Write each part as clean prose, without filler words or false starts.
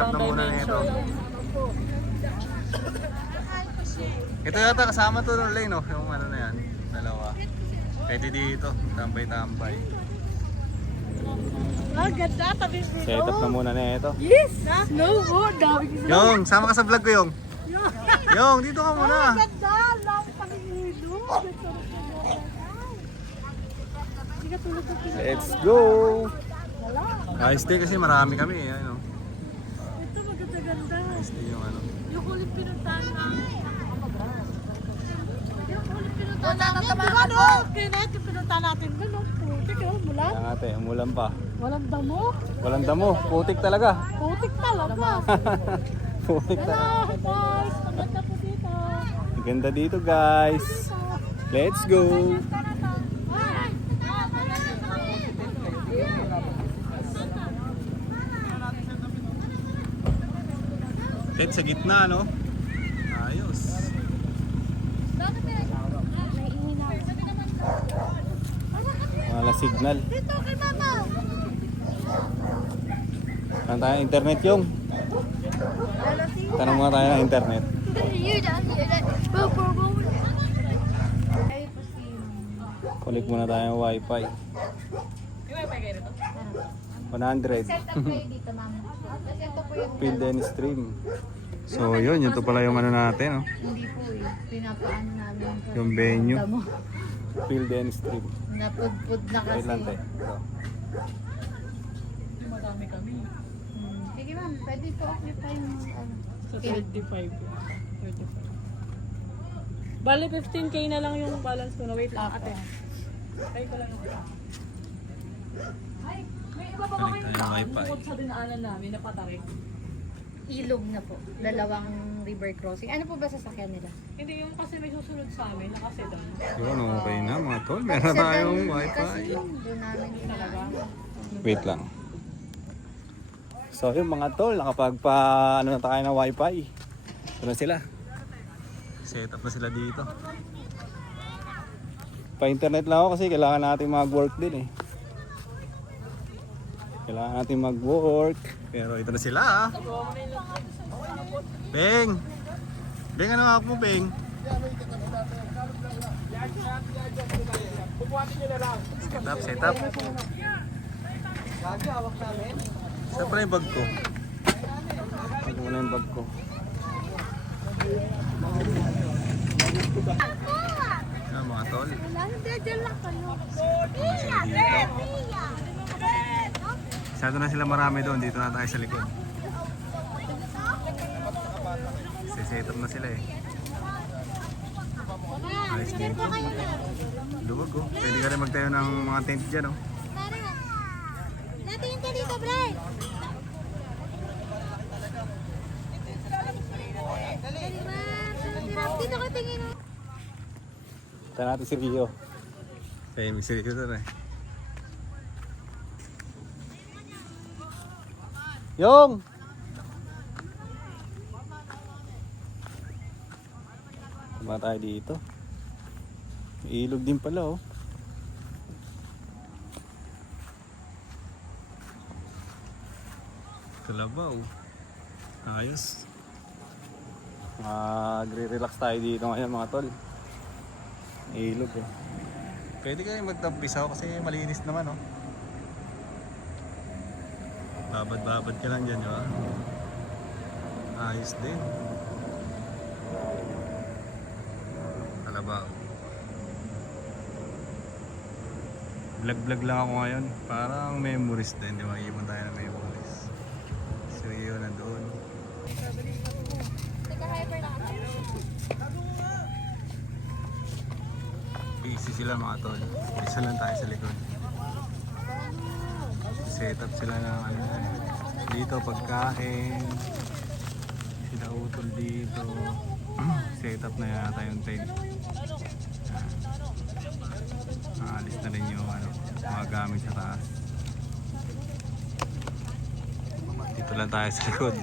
up na muna nito. Ito yata kasama to ng lane, no? Yung ano na yan, dalawa. Pwede dito, tambay-tambay. Ganda, tabi mo. Set up na muna na ito. Yes! Snowboard, dami ko. Yung, sama ka sa vlog ko yung. Yung, dito ka muna. Ganda, laki pa ng hilo. Let's go! Ice day kasi marami kami eh. Ano? Ito maganda-ganda. Ice day yung ano. Yung huling pinuntahan namin. Yung huling pinuntahan namin. Ano? Kinet, yung pinuntahan natin doon. Putik, mulan. Kaya ate, umulan pa. Walang damo. Walang damo, putik talaga. Putik talaga. Putik talaga. Hello, guys. Maganda po dito. Ganda dito guys. Let's go! Ted sa gitna, no? Ayos. Wala signal. Dito kay mama. Saan tayo internet yung? Tanong muna tayo ng internet. Kulik muna tayo ng wifi. 100. Dito, ma'am. Kasi ito po yung Field and stream. So yun, yun to pala yung ano natin, no? hindi po eh. Pinapaano namin po. Yung venue. Damo. Field and stream. Napudpud na Wait kasi. lang tayo. Ito. Madami kami. Sige ma'am, pwede po occupy yung ano. Sa 35. 35. Bale, 15k na lang yung balance ko na. Wait lang, ate. Ay ko lang. Ay, may iba pa ba Balik kayong tayo ng daan wifi. Ano bukod sa dinaanan namin na patarik? Ilog na po. Dalawang river crossing. Ano po ba sasakyan nila? Hindi, yung kasi may susunod sa amin, nakasedan. Yun, okay na mga tol. Meron tayong wifi. Kasi doon namin Talaga? Wait lang. So yung mga tol, nakapagpa ano na tayo ng wifi. Ito na sila. Set up na sila dito. Pa-internet lang ako kasi kailangan natin mag-work din eh. Kailangan natin mag-work. Pero ito na sila ah. Beng! Beng, ano ako mo, Beng? Set up, set up. Saan pala yung bag ko? Bag muna yung bag ko. Ayan mga tol. Diyan lang kayo. Masyado na sila marami doon. Dito na tayo sa likod. Set up na sila eh. Ayos dito. Luwag oh. Pwede ka rin magtayo ng mga tent dyan oh. Natingin ka dito, Brian! Dito ka tingin. Ito natin si Rio. May si Rio doon eh. Yung! Tama tayo dito. May ilog din pala oh. Kalabaw. Ayos. Magre-relax tayo dito ngayon mga tol. May ilog eh. Pwede kayo magtampisaw kasi malinis naman oh. Babad-babad ka lang dyan, di ba? Ayos din. Kalabaw. Vlog-vlog lang ako ngayon. Parang memories din, di ba? Iipon tayo ng memories. So yun, nandoon. Busy sila mga tol. Isa lang tayo sa likod. Set up sila ng ano, dito pagkain. Sila utol dito. Set up na yata yung tent. Alis na rin yung ano, mga gamit sa taas. Dito lang tayo sa likod.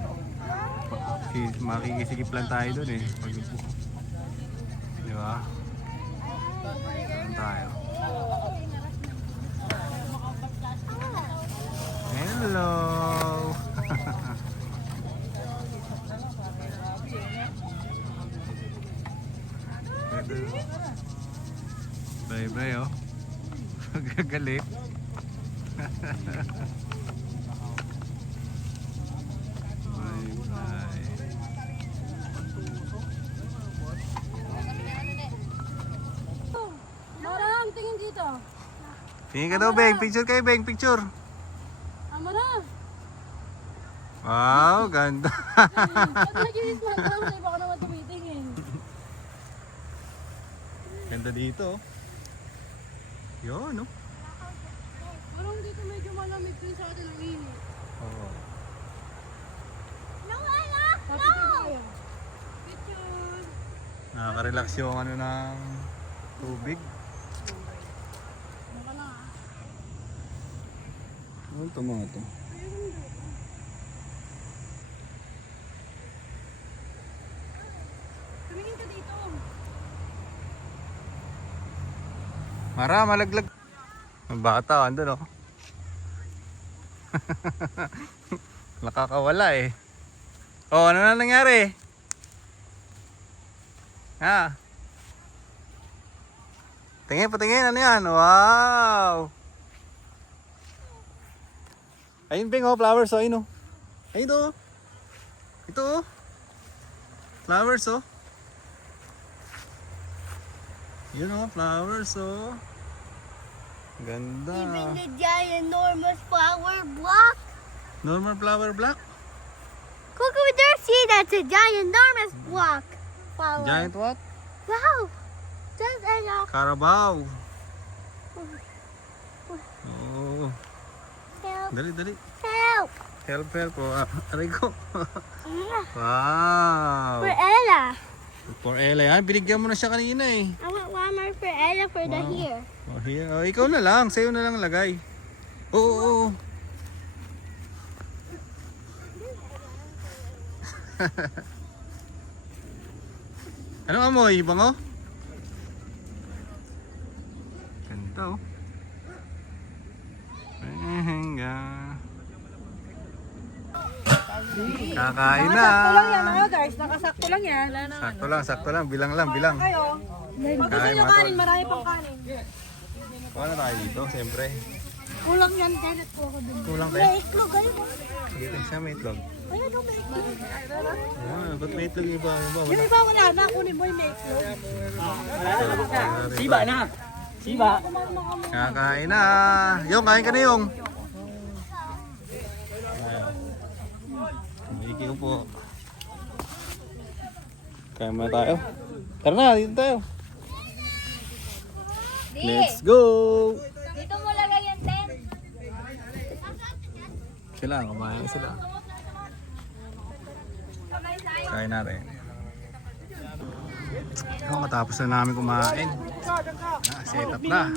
Makikisigip lang tayo dun eh. Pag-upo. Di ba? Saan tayo? Hello! Bay, oh. Gagalit. Bye-bye. Marang, tingin dito. Tingin ka daw, Beng. Picture kayo, Beng. Picture. Marang. Wow, ganda. Pag nag-iis mo, marang sa iba ka naman tumitingin. Ganda dito. Yun, no? Marang dito medyo malamig din sa atin ang init. Oo. Happy tayo. Picture. Nakaka-relax yung ano ng tubig. Baka na. Ano ito mga ito? Tumingin ka dito. Mara, malaglag. Ang bata, andun oh. Nakakawala eh. Oh, ano na nangyari? Ha? Tingin, patingin, ano yan? Wow! Ayun, Bing, oh, flowers, oh, ayun, oh. Ayun, oh. Ito, oh. Flowers, oh. Yun, oh, flowers, oh. Ganda. Even the giant enormous flower block. Normal flower block. Look over there, see that's a giant enormous block. Flower. Giant what? Wow. That's enough. Carabao. Oh. Help. Dali, dali. Help. Help, help. Oh, aray ko. Wow. For Ella. For Ella yan. Binigyan mo na siya kanina eh. I want one more for Ella for the Wow. hair. Oh, here. Oh, ikaw na lang. Sa'yo na lang lagay. Oo, oo, oo. Ano amoy? Bango? Ganda oh. Pahinga. Kakain na. Nakasakto lang yan mga guys. Nakasakto lang yan. Sakto lang. Bilang lang, bilang. Kayo. Pag gusto Kain, nyo mga kanin, tol. marami pang kanin. Kuha na tayo dito, siyempre. Kulang yan, kanet ko ako dun. Kulang tayo. May iklog, ano? Dito siya may itlog. Ayun, oh, may iklog. Ba't may itlog yung iba? Yung iba wala na, kunin mo yung make Siba na. Siba. Kakain na. Yung, kain ka na yung. Kumiki ko po. Kain muna tayo. Tara na, dito tayo. Let's go! Dito mo lagay yung tent. Sila, kumain sila. Kain natin. Oh, matapos na namin kumain. Set up na.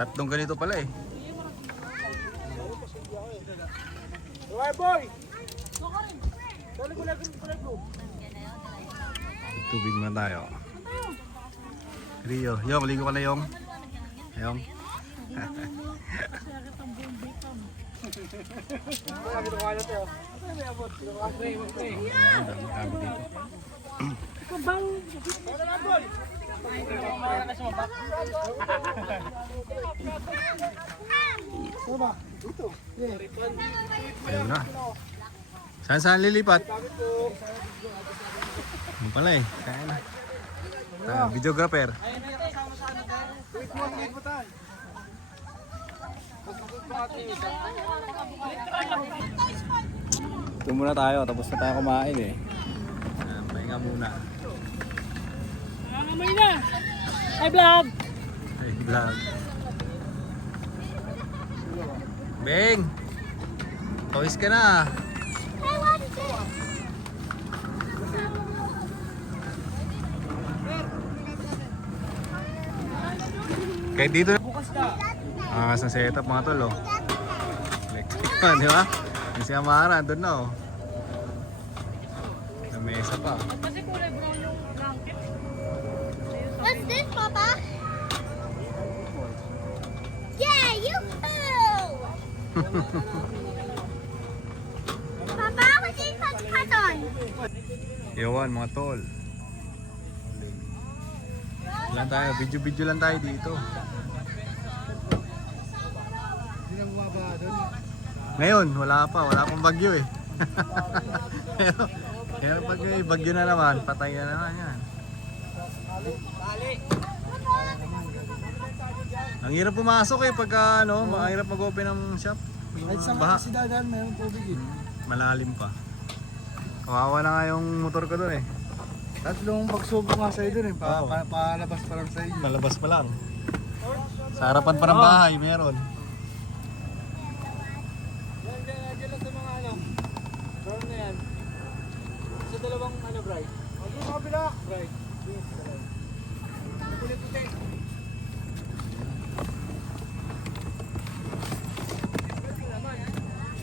Tatlong ganito pala eh. Tubig muna tayo. Rio, Yung, ligo ka na Yung. Yung. Dami dito. Ayun na. Saan lilipat? Ano pala eh. Kaya na. Videographer. Ito muna tayo. Tapos na tayo kumain eh. Pahinga muna. Nangamay na. Hi vlog. Ay, vlog. Beng! Pawis ka na. Kahit dito na. Angas na setup mga tol oh. Electric pa, di ba? Yung si Amara, doon na oh. Sa mesa pa. Kasi kulay brown yung blanket. What's this, Papa? Yeah, yoo-hoo! Papa, what's this carton? Yawan mga tol. Lang tayo, video lang tayo dito. Hindi na bumaba doon. Ngayon, wala pang bagyo eh. Pero pag may bagyo na naman, patay na naman yan. Ang hirap pumasok eh pagka ano, mahirap mag-open ng shop. Kahit sa Baha. kasi dadaan, mayroong tubig eh. Malalim pa. Kawawa na nga yung motor ko doon eh. Tatlong pagsubo nga sa'yo doon eh. Oo. Palabas pa lang sa'yo. Malabas pa lang. Sa harapan pa ng bahay, meron. Diyan lang sa mga ano. Brown na yan. Sa dalawang ano, bright. Huwag yung kabila. Bright. Puti-puti.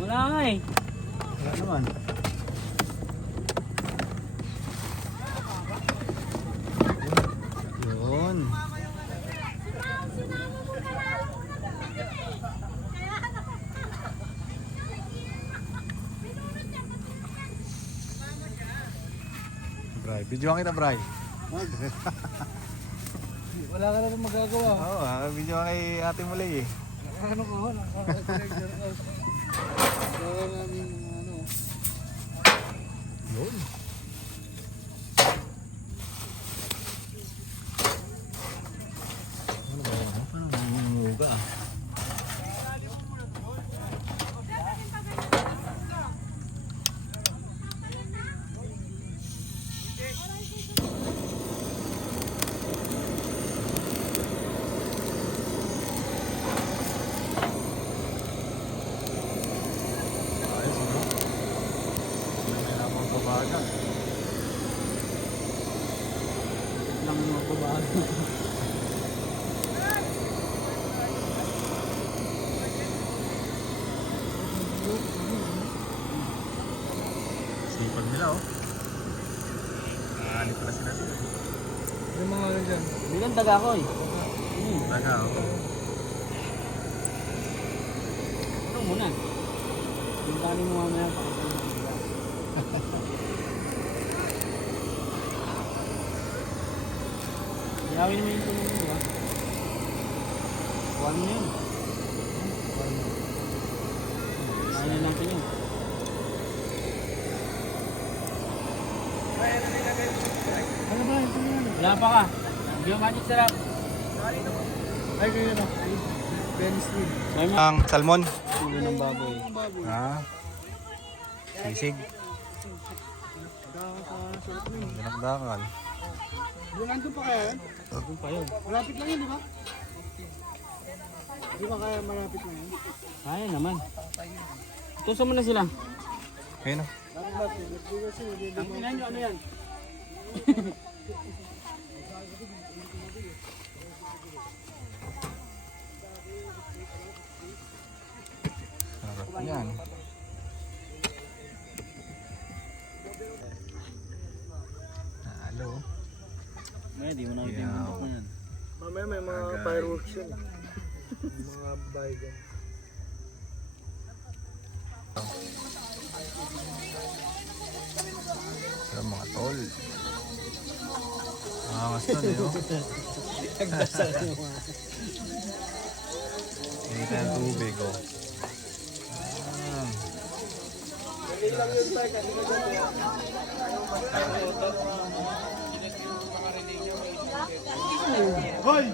Wala nga eh. Wala naman. Yun. Bray, videoan kita, Bray. Wala ka na magagawa. Oo, videoan kay Ate Mulay eh. Ano ko, nakaka-director ko. Gawa namin ano. Yun. Ano ba yun? Parang nangunguga ah. Ayos, no? May namang kabaga. Lang yung mga babago. Sipag nila oh. Naalip pala sila dito. Yung mga ano dyan. Bilang daga ko eh. Taga oh. Ito muna. Yung dami mo mamaya pa. Gawin mo yung tulong mo ba? Kuha mo yun. Ayaw lang pinyo. Ano ba? Ito yan. Wala pa ka. Bio magic sarap. Ay, kayo na. Venice Street. May mga Ang salmon. tulo ng baboy. Ah. Sisig. Sarap mo yun. Dinakdakan. Doon nandun pa kaya yan? Doon pa yun. Malapit lang yun, di ba? Di ba kaya malapit lang yun? Ay naman. Tuso mo na sila. Ayun oh. Malapit. Di kasi, hindi Ang ilan nyo ano yan? Sarap yan. Halo. Ay, di mo na Yeah. ipinuntok na yan. Mamaya may mga Agay. fireworks yun. Mga baygan. Sarap mga tol. Angas nun eh oh. Hindi tayo tubig oh. Ah. Hoy!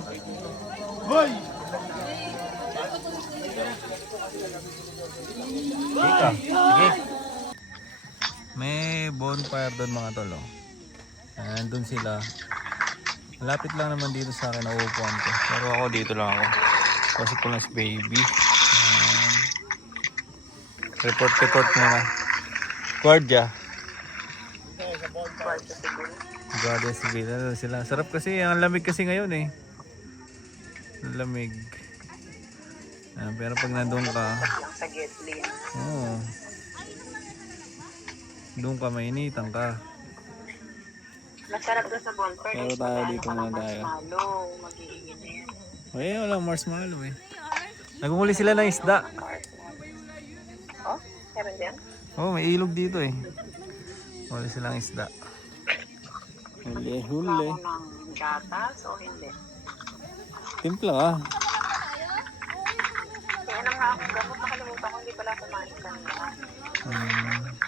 Hoy! Ika, sige. May bonfire doon mga tol oh. Nandun sila. Malapit lang naman dito sa akin, nauupuan ko. Pero ako dito lang ako. Kasi ko lang si baby. Report muna. Guardia. Guardia civil. Ano sila? Sarap kasi. Ang lamig kasi ngayon eh. Ang lamig. Pero pag nandun ka, oo. Doon ka, mainitan ka. Masarap doon sa bonfire. Pero tayo dito muna tayo. Marshmallow, mag-iigit na yan. Ay, walang marshmallow eh. Nagunguli sila ng isda. Oh, meron dyan? Oh, may ilog dito eh. Wala silang isda. Huli-huli. Ako ng gatas o hindi? Timpla ka. Kaya nga ako gamot, nakalimutan ko, hindi pala kumain kanina.